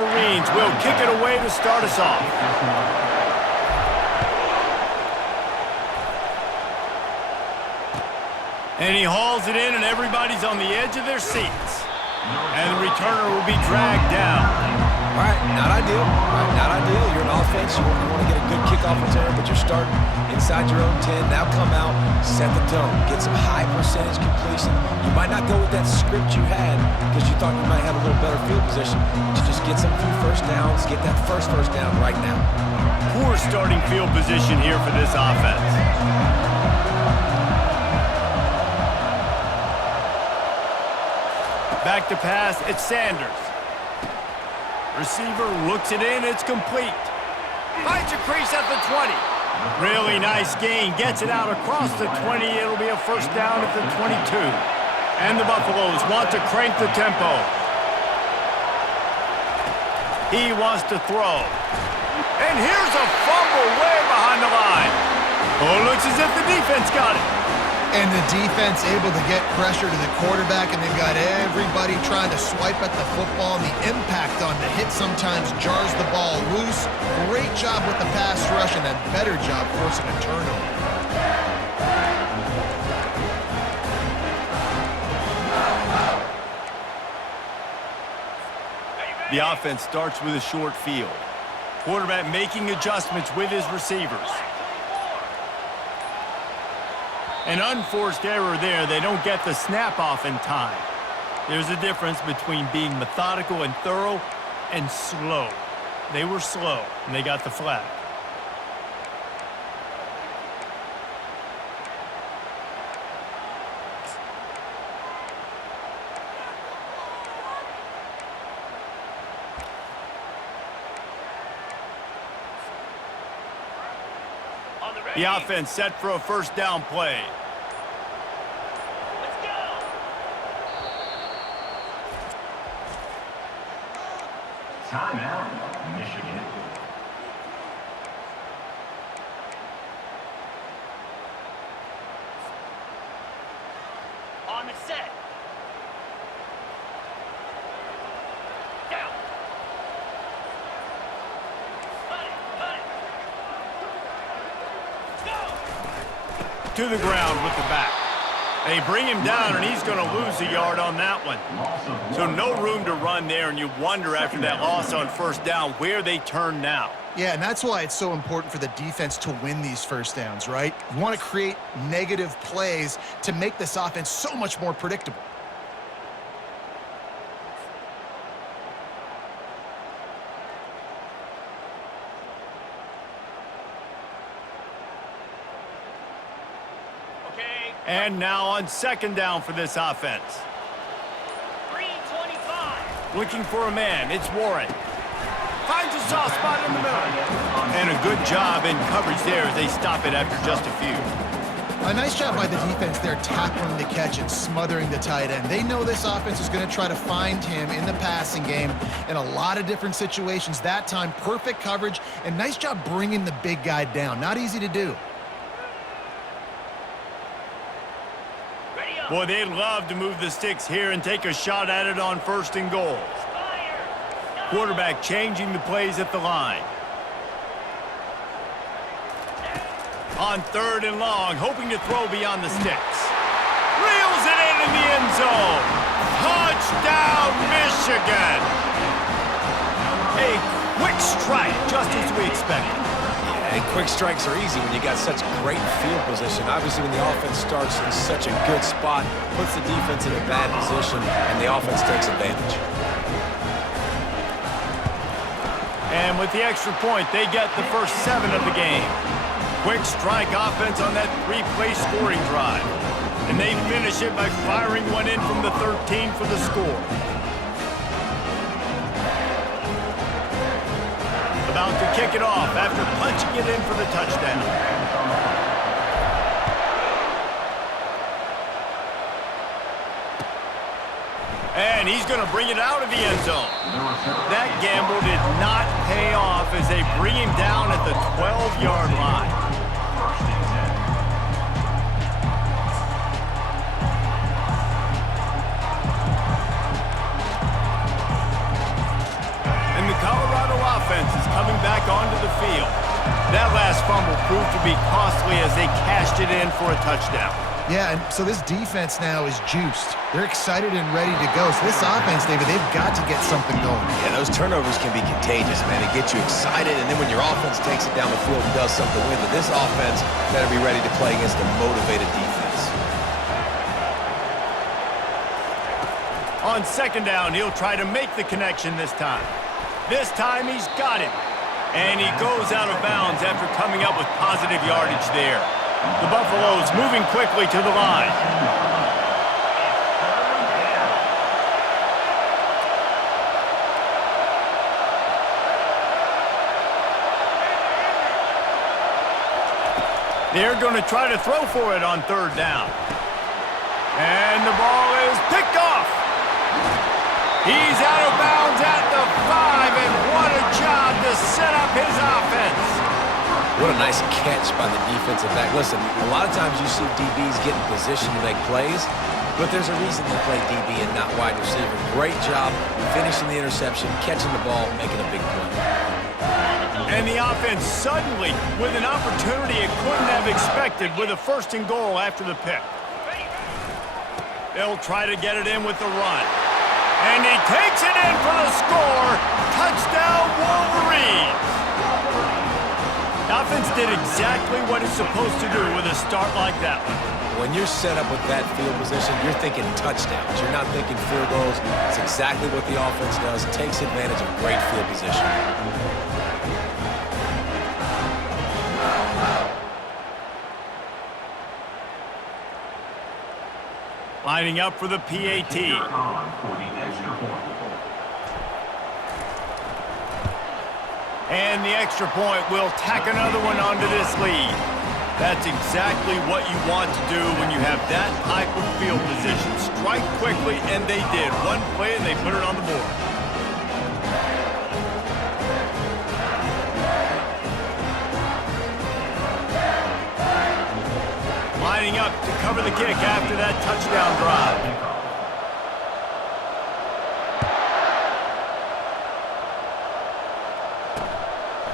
Wolverines will kick it away to start us off. And he hauls it in, and everybody's on the edge of their seats. And the returner will be dragged down. All right, not ideal. Not ideal. You're an offense. You want to get a good kickoff return, but you're starting inside your own 10. Now come out, set the tone, get some high percentage completion. You might not go with that script you had because you thought you might have a little better field position, but you just get some few first downs, get that first down right now. Poor starting field position here for this offense. Back to pass, it's Sanders. Receiver looks it in, it's complete. Finds a crease at the 20. Really nice gain, gets it out across the 20. It'll be a first down at the 22. And the Buffaloes want to crank the tempo. He wants to throw. And here's a fumble way behind the line. Oh, looks as if the defense got it. And the defense able to get pressure to the quarterback, and they've got everybody trying to swipe at the football, and the impact on the hit sometimes jars the ball loose. Great job with the pass rush, and a better job forcing a turnover. The offense starts with a short field. Quarterback making adjustments with his receivers. An unforced error there. They don't get the snap off in time. There's a difference between being methodical and thorough and slow. They were slow, and they got the flag. The offense set for a first down play. Let's go. Timeout, Michigan. On the set. Down. To the ground with the back. They bring him down, and he's going to lose a yard on that one. So no room to run there, and you wonder after that loss on first down where they turn now. Yeah, and that's why it's so important for the defense to win these first downs, right? You want to create negative plays to make this offense so much more predictable. And now on second down for this offense. 325. Looking for a man, it's Warren. Finds a soft spot in the middle. And a good job in coverage there as they stop it after just a few. A nice job by the defense there tackling the catch and smothering the tight end. They know this offense is going to try to find him in the passing game in a lot of different situations. That time, perfect coverage, and nice job bringing the big guy down. Not easy to do. Boy, they'd love to move the sticks here and take a shot at it on first and goal. Quarterback changing the plays at the line. On third and long, hoping to throw beyond the sticks. Reels it in the end zone. Touchdown, Michigan. A quick strike, just as we expected. And quick strikes are easy when you got such great field position. Obviously, when the offense starts in such a good spot, puts the defense in a bad position, and the offense takes advantage. And with the extra point, they get the first 7 of the game. Quick strike offense on that 3-play scoring drive. And they finish it by firing one in from the 13 for the score. About to kick it off after punching it in for the touchdown. And he's going to bring it out of the end zone. That gamble did not pay off as they bring him down at the 12-yard line. And the offense is coming back onto the field. That last fumble proved to be costly as they cashed it in for a touchdown. Yeah, and so this defense now is juiced. They're excited and ready to go. So this offense, David, they've got to get something going. Yeah, those turnovers can be contagious, man. It gets you excited, and then when your offense takes it down the field and does something with it, this offense better be ready to play against a motivated defense. On second down, he'll try to make the connection this time. This time he's got it. And he goes out of bounds after coming up with positive yardage there. The Buffaloes moving quickly to the line. They're going to try to throw for it on third down. And the ball is picked off. He's out of bounds at the 5, and what a job to set up his offense. What a nice catch by the defensive back. Listen, a lot of times you see DBs get in position to make plays, but there's a reason they play DB and not wide receiver. Great job finishing the interception, catching the ball, making a big play. And the offense suddenly, with an opportunity it couldn't have expected, with a first and goal after the pick. They'll try to get it in with the run. And he takes it in for the score. Touchdown, Wolverines. The offense did exactly what it's supposed to do with a start like that one. When you're set up with that field position, you're thinking touchdowns. You're not thinking field goals. It's exactly what the offense does. Takes advantage of great field position. Lining up for the PAT. And the extra point will tack another one onto this lead. That's exactly what you want to do when you have that type of field position. Strike quickly, and they did. One play, and they put it on the board. Lining up to cover the kick after that touchdown drive.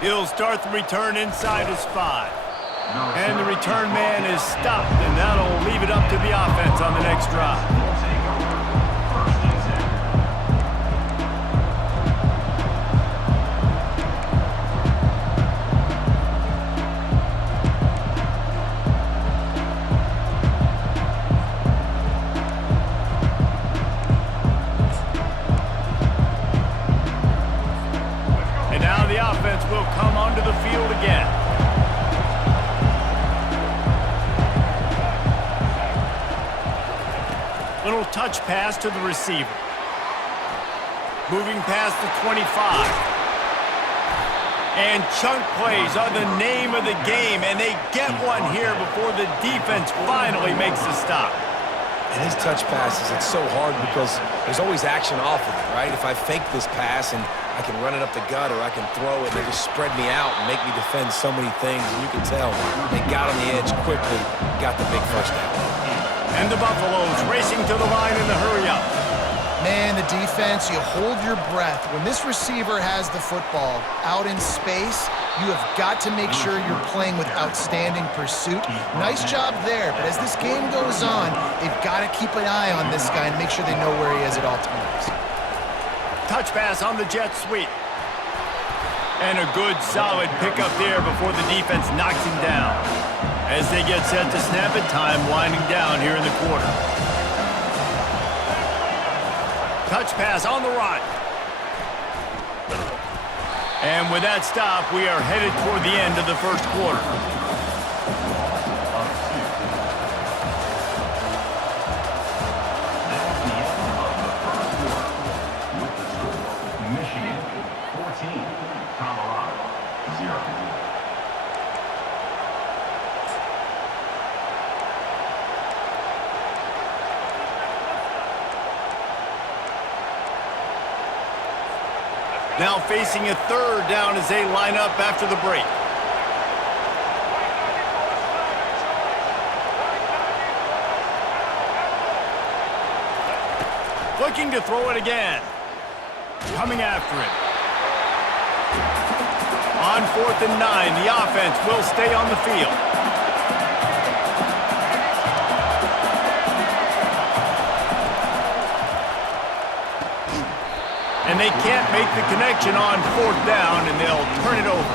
He'll start the return inside his 5. And the return man is stopped, and that'll leave it up to the offense on the next drive. And now the offense will come onto the field again. Little touch pass to the receiver. Moving past the 25. And chunk plays are the name of the game, and they get one here before the defense finally makes the stop. And these touch passes, it's so hard because there's always action off of it, right? If I fake this pass and I can run it up the gut or I can throw it, they just spread me out and make me defend so many things. And you can tell they got on the edge quickly, got the big first down. And the Buffaloes racing to the line in the hurry-up. Man, the defense, you hold your breath. When this receiver has the football out in space, you have got to make sure you're playing with outstanding pursuit. Nice job there, but as this game goes on, they've got to keep an eye on this guy and make sure they know where he is at all times. Touch pass on the jet sweep. And a good, solid pickup there before the defense knocks him down. As they get set to snap it, time winding down here in the quarter. Touch pass on the run. And with that stop, we are headed toward the end of the first quarter. Michigan 14, Colorado 0. Now facing a third down as they line up after the break. Looking to throw it again. Coming after it. 4th and 9. The offense will stay on the field. And they can't make the connection on 4th down, and they'll turn it over.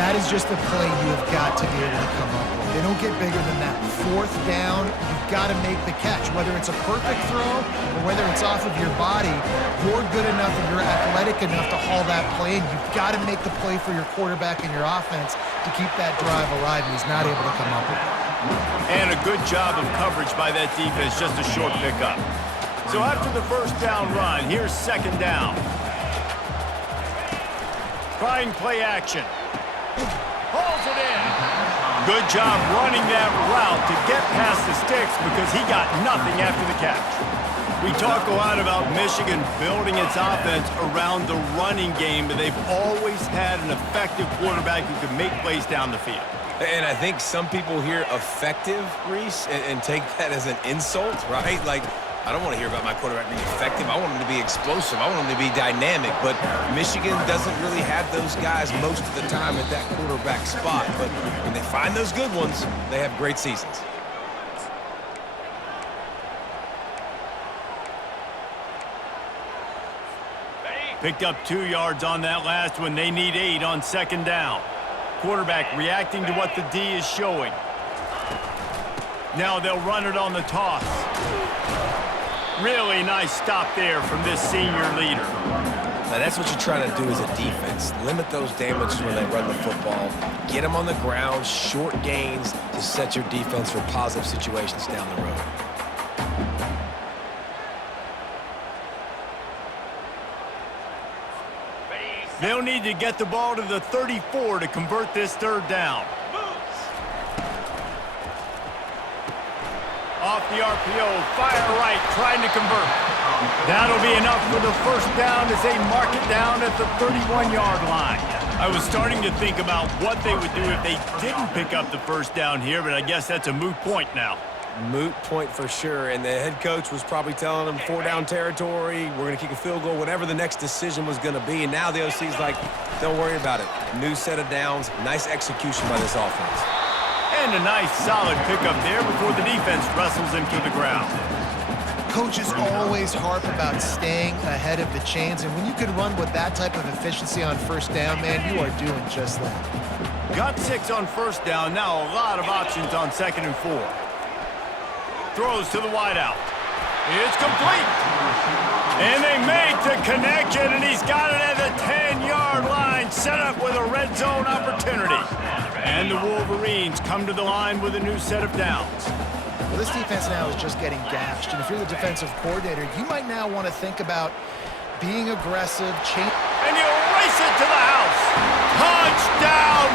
That is just a play you have got to be able to come up with. They don't get bigger than that. 4th down, you've got to make the catch. Whether it's a perfect throw or whether it's off of your body, you're good enough and you're athletic enough to haul that play, and you've got to make the play for your quarterback and your offense to keep that drive alive, and he's not able to come up with it. And a good job of coverage by that defense, just a short pickup. So after the 1st down run, here's 2nd down. Trying play action. Pulls it in. Good job running that route to get past the sticks because he got nothing after the catch. We talk a lot about Michigan building its offense around the running game, but they've always had an effective quarterback who can make plays down the field. And I think some people hear effective, Reese, and take that as an insult, right? Like, I don't want to hear about my quarterback being effective. I want him to be explosive. I want him to be dynamic. But Michigan doesn't really have those guys most of the time at that quarterback spot. But when they find those good ones, they have great seasons. Picked up 2 yards on that last one. They need 8 on 2nd down. Quarterback reacting to what the D is showing. Now they'll run it on the toss. Really nice stop there from this senior leader. Now that's what you're trying to do as a defense. Limit those damages when they run the football. Get them on the ground, short gains to set your defense for positive situations down the road. They'll need to get the ball to the 34 to convert this 3rd down. Off the RPO, fire right, trying to convert. That'll be enough for the 1st down as they mark it down at the 31-yard line. I was starting to think about what they would do if they didn't pick up the 1st down here, but I guess that's a moot point now. Moot point for sure, and the head coach was probably telling them 4-down territory, we're going to kick a field goal, whatever the next decision was going to be, and now the OC's like, don't worry about it. New set of downs, nice execution by this offense. And a nice solid pickup there before the defense wrestles him to the ground. Coaches always harp about staying ahead of the chains, and when you can run with that type of efficiency on 1st down, man, you are doing just that. Got 6 on 1st down, now a lot of options on 2nd and 4. Throws to the wideout. It's complete. And they make the connection, and he's got it at the 10-yard line, set up with a red zone opportunity. And the Wolverines come to the line with a new set of downs. Well, this defense now is just getting gashed, and if you're the defensive coordinator, you might now want to think about being aggressive, and you race it to the house. Touchdown,